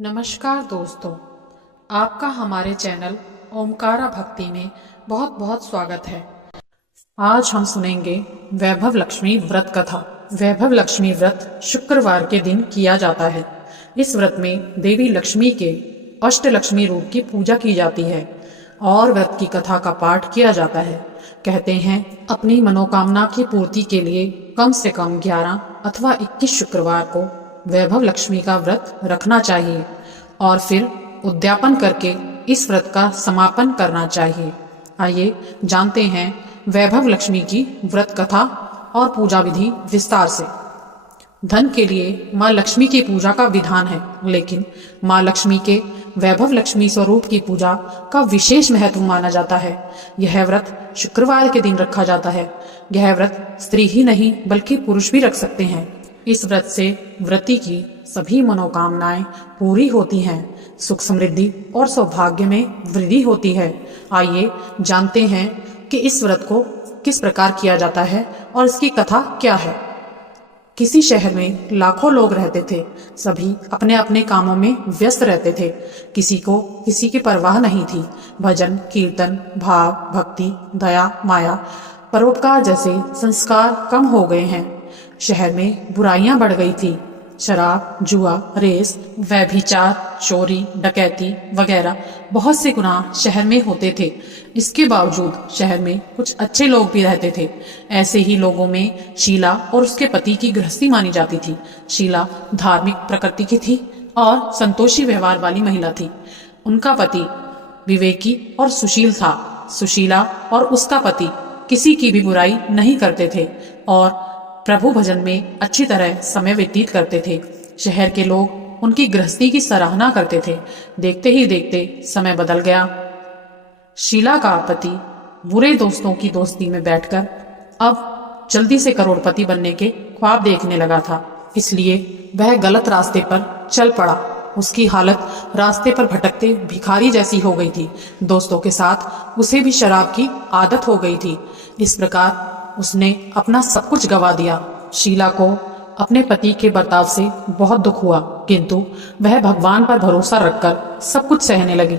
नमस्कार दोस्तों, आपका हमारे चैनल ओमकारा भक्ति में बहुत बहुत स्वागत है। आज हम सुनेंगे वैभव लक्ष्मी व्रत कथा। वैभव लक्ष्मी व्रत शुक्रवार के दिन किया जाता है। इस व्रत में देवी लक्ष्मी के अष्टलक्ष्मी रूप की पूजा की जाती है और व्रत की कथा का पाठ किया जाता है। कहते हैं अपनी मनोकामना की पूर्ति के लिए कम से कम 11 अथवा 21 शुक्रवार को वैभव लक्ष्मी का व्रत रखना चाहिए और फिर उद्यापन करके इस व्रत का समापन करना चाहिए। आइए जानते हैं वैभव लक्ष्मी की व्रत कथा और पूजा विधि विस्तार से। धन के लिए माँ लक्ष्मी की पूजा का विधान है, लेकिन माँ लक्ष्मी के वैभव लक्ष्मी स्वरूप की पूजा का विशेष महत्व माना जाता है। यह व्रत शुक्रवार के दिन रखा जाता है। यह व्रत स्त्री ही नहीं बल्कि पुरुष भी रख सकते हैं। इस व्रत से व्रती की सभी मनोकामनाएं पूरी होती हैं, सुख समृद्धि और सौभाग्य में वृद्धि होती है। आइए जानते हैं कि इस व्रत को किस प्रकार किया जाता है और इसकी कथा क्या है। किसी शहर में लाखों लोग रहते थे। सभी अपने अपने कामों में व्यस्त रहते थे। किसी को किसी की परवाह नहीं थी। भजन, कीर्तन, भाव, भक्ति, दया, माया, परोपकार जैसे संस्कार कम हो गए हैं। शहर में बुराइयां बढ़ गई थी। शराब, जुआ, रेस, व्यभिचार, चोरी, डकैती वगैरह बहुत से गुनाह शहर में होते थे। इसके बावजूद शहर में कुछ अच्छे लोग भी रहते थे। ऐसे ही लोगों में शीला और उसके पति की गृहस्थी मानी जाती थी। शीला धार्मिक प्रकृति की थी और संतोषी व्यवहार वाली महिला थी। उनका पति विवेकी और सुशील था। सुशीला और उसका पति किसी की भी बुराई नहीं करते थे और प्रभु भजन में अच्छी तरह समय व्यतीत करते थे। शहर के लोग उनकी गृहस्थी की सराहना करते थे। देखते ही देखते समय बदल गया। शीला का पति बुरे दोस्तों की दोस्ती में बैठकर अब जल्दी से करोड़पति बनने के ख्वाब देखने लगा था। इसलिए वह गलत रास्ते पर चल पड़ा। उसकी हालत रास्ते पर भटकते भिखारी जैसी हो गई थी। दोस्तों के साथ उसे भी शराब की आदत हो गई थी। इस प्रकार उसने अपना सब कुछ गवा दिया। शीला को अपने पति के बर्ताव से बहुत दुख हुआ, किंतु वह भगवान पर भरोसा रखकर सब कुछ सहने लगी।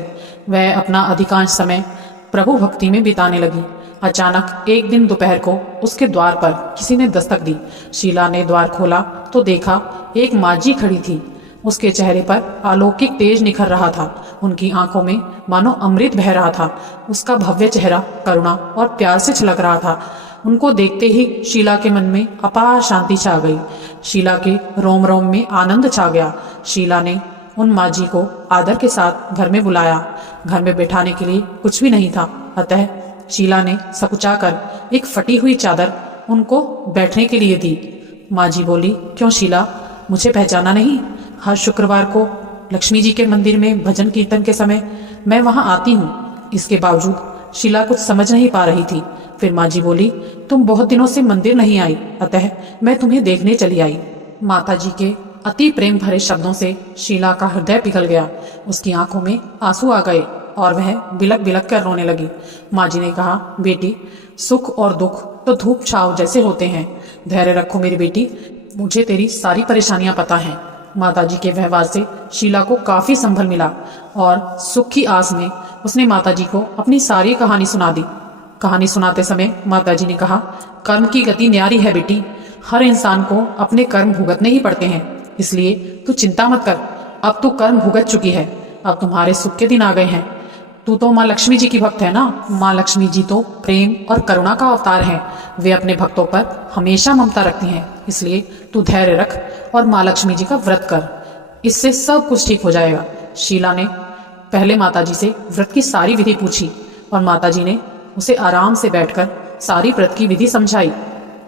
वह अपना अधिकांश समय प्रभु भक्ति में बिताने लगी। अचानक एक दिन दोपहर को उसके द्वार पर किसी ने दस्तक दी। शीला ने द्वार खोला तो देखा एक माजी खड़ी थी। उसके चेहरे पर अलौकिक तेज निखर रहा था। उनकी आंखों में मानो अमृत बह रहा था। उसका भव्य चेहरा करुणा और प्यार से छलक रहा था। उनको देखते ही शीला के मन में अपार शांति छा गई। शीला के रोम रोम में आनंद छा गया। शीला ने उन माजी को आदर के साथ घर में बुलाया। घर में बैठाने के लिए कुछ भी नहीं था, अतः शीला ने सकुचाकर एक फटी हुई चादर उनको बैठने के लिए दी। माजी बोली, क्यों शीला, मुझे पहचाना नहीं? हर शुक्रवार को लक्ष्मी जी के मंदिर में भजन कीर्तन के समय मैं वहां आती हूँ। इसके बावजूद शीला कुछ समझ नहीं पा रही थी। फिर माजी बोली, तुम बहुत दिनों से मंदिर नहीं आई, अतः मैं तुम्हें देखने चली आई। माताजी के अति प्रेम भरे शब्दों से शीला का हृदय पिघल गया। उसकी आंखों में आंसू आ गए और वह बिलक बिलक कर रोने लगी। माजी ने कहा, बेटी, सुख और दुख तो धूप छाव जैसे होते हैं। धैर्य रखो मेरी बेटी, मुझे तेरी सारी परेशानियां पता हैं। माताजी के व्यवहार से शीला को काफी संभल मिला और सुख की आस में उसने माताजी को अपनी सारी कहानी सुना दी। कहानी सुनाते समय माताजी ने कहा, कर्म की गति न्यारी है बेटी। हर इंसान को अपने कर्म भुगतने ही पड़ते हैं, इसलिए तू चिंता मत कर। अब तू कर्म भुगत चुकी है, अब तुम्हारे सुख के दिन आ गए हैं। तू तो माँ लक्ष्मी जी की भक्त है ना। माँ लक्ष्मी जी तो प्रेम और करुणा का अवतार है। वे अपने भक्तों पर हमेशा ममता रखती हैं, इसलिए तू धैर्य रख और माँ लक्ष्मी जी का व्रत कर। इससे सब कुछ ठीक हो जाएगा। शीला ने पहले माताजी से व्रत की सारी विधि पूछी और माताजी ने उसे आराम से बैठकर सारी व्रत की विधि समझाई।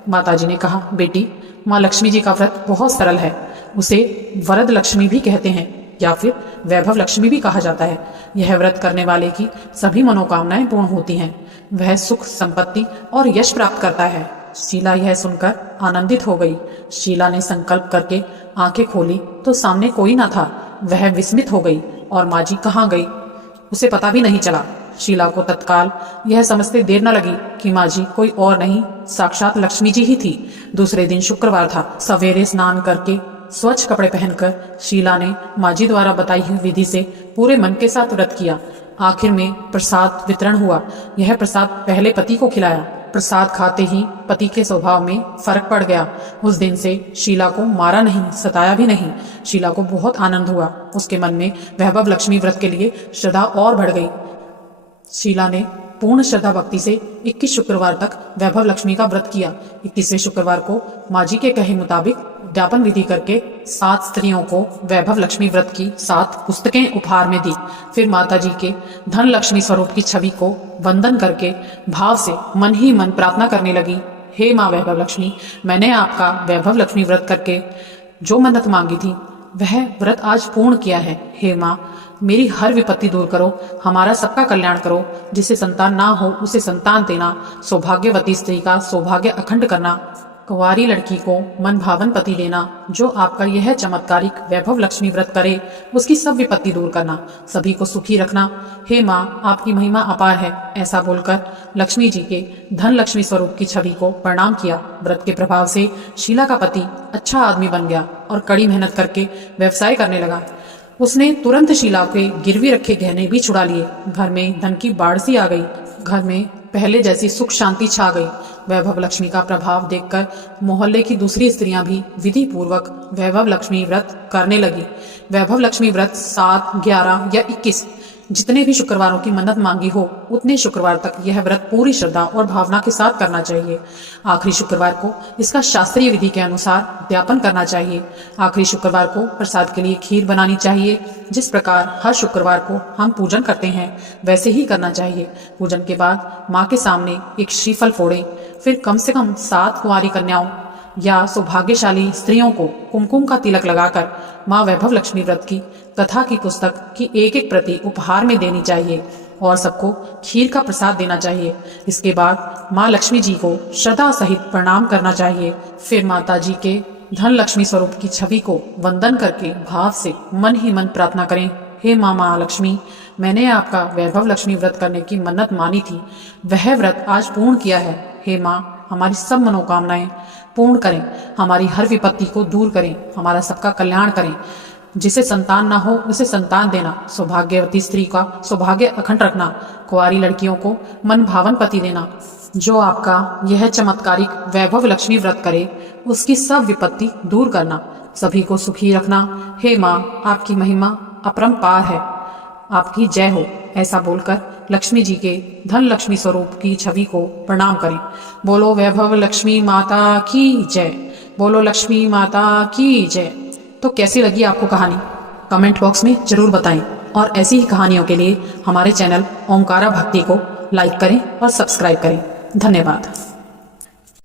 माताजी ने कहा, बेटी, माँ लक्ष्मी जी का व्रत बहुत सरल है। उसे वरद लक्ष्मी भी कहते हैं या फिर वैभव लक्ष्मी भी कहा जाता है। यह व्रत करने वाले की सभी मनोकामनाएं पूर्ण होती हैं। वह सुख, संपत्ति और यश प्राप्त करता है। शीला यह सुनकर आनंदित हो गई। शीला ने संकल्प करके आंखें खोली तो सामने कोई न था। वह विस्मित हो गई और माजी कहाँ गई उसे पता भी नहीं चला। शीला को तत्काल यह समझते देर न लगी कि माजी कोई और नहीं, साक्षात लक्ष्मी जी ही थी। दूसरे दिन शुक्रवार था। सवेरे स्नान करके स्वच्छ कपड़े पहनकर शीला ने माँ जी द्वारा बताई हुई विधि से पूरे मन के साथ व्रत किया। आखिर में प्रसाद वितरण हुआ। यह प्रसाद पहले पति को खिलाया। प्रसाद खाते ही पति के स्वभाव में फर्क पड़ गया। उस दिन से शीला को मारा नहीं, सताया भी नहीं। शीला को बहुत आनंद हुआ। उसके मन में वैभव लक्ष्मी व्रत के लिए श्रद्धा और बढ़ गई। शीला ने पूर्ण श्रद्धा भक्ति से 21 शुक्रवार तक वैभव लक्ष्मी का व्रत किया। 21वें शुक्रवार को माँ जी के कहे मुताबिक उद्यापन विधि करके 7 स्त्रियों को वैभव लक्ष्मी व्रत की 7 पुस्तकें उपहार में दी। फिर माता जी के धन लक्ष्मी स्वरूप की छवि को वंदन करके भाव से मन ही मन प्रार्थना करने लगी। हे माँ वैभव लक्ष्मी, मैंने आपका वैभव लक्ष्मी व्रत करके जो मन्नत मांगी थी वह व्रत आज पूर्ण किया है। हे माँ, मेरी हर विपत्ति दूर करो, हमारा सबका कल्याण करो। जिसे संतान ना हो उसे संतान देना, सौभाग्यवती स्त्री का सौभाग्य अखंड करना, कुंवारी लड़की को मन भावन पति देना। जो आपका यह चमत्कारिक वैभव लक्ष्मी व्रत करे उसकी सब विपत्ति दूर करना, सभी को सुखी रखना। हे माँ, आपकी महिमा अपार है। ऐसा बोलकर लक्ष्मी जी के धन लक्ष्मी स्वरूप की छवि को प्रणाम किया। व्रत के प्रभाव से शीला का पति अच्छा आदमी बन गया और कड़ी मेहनत करके व्यवसाय करने लगा। उसने तुरंत शीला के गिरवी रखे गहने भी छुड़ा लिए। घर में धन की बाढ़ सी आ गई। घर में पहले जैसी सुख शांति छा गई। वैभव लक्ष्मी का प्रभाव देखकर मोहल्ले की दूसरी स्त्रियां भी विधि पूर्वक वैभव लक्ष्मी व्रत करने लगी। वैभव लक्ष्मी व्रत 7, 11 या 21 जितने भी शुक्रवारों की मन्नत मांगी हो उतने शुक्रवार तक यह व्रत पूरी श्रद्धा और भावना के साथ करना चाहिए। आखिरी शुक्रवार को इसका शास्त्रीय विधि के अनुसार उद्यापन करना चाहिए। आखिरी शुक्रवार को प्रसाद के लिए खीर बनानी चाहिए। जिस प्रकार हर शुक्रवार को हम पूजन करते हैं वैसे ही करना चाहिए। पूजन के बाद माँ के सामने एक श्रीफल फोड़े। फिर कम से कम 7 कुंवारी कन्याओं या सौभाग्यशाली स्त्रियों को कुमकुम का तिलक लगाकर माँ वैभव लक्ष्मी व्रत की कथा की पुस्तक की एक प्रति उपहार में देनी चाहिए और सबको खीर का प्रसाद देना चाहिए। इसके बाद माँ लक्ष्मी जी को श्रद्धा सहित प्रणाम करना चाहिए। फिर माता जी के धन लक्ष्मी स्वरूप की छवि को वंदन करके भाव से मन ही मन प्रार्थना करें। हे माँ लक्ष्मी, मैंने आपका वैभव लक्ष्मी व्रत करने की मन्नत मानी थी, वह व्रत आज पूर्ण किया है। हे माँ, हमारी सब मनोकामनाएं पूर्ण करें, हमारी हर विपत्ति को दूर करें, हमारा सबका कल्याण करें। जिसे संतान ना हो उसे संतान देना, सौभाग्यवती स्त्री का सौभाग्य अखंड रखना, कुंवारी लड़कियों को मन भावन पति देना। जो आपका यह चमत्कारिक वैभव लक्ष्मी व्रत करे उसकी सब विपत्ति दूर करना, सभी को सुखी रखना। हे माँ, आपकी महिमा अपरंपार है, आपकी जय हो। ऐसा बोलकर लक्ष्मी जी के धन लक्ष्मी स्वरूप की छवि को प्रणाम करें। बोलो वैभव लक्ष्मी माता की जय, बोलो लक्ष्मी माता की जय। तो कैसी लगी आपको कहानी? कमेंट बॉक्स में जरूर बताएं और ऐसी ही कहानियों के लिए हमारे चैनल ओमकारा भक्ति को लाइक करें और सब्सक्राइब करें। धन्यवाद।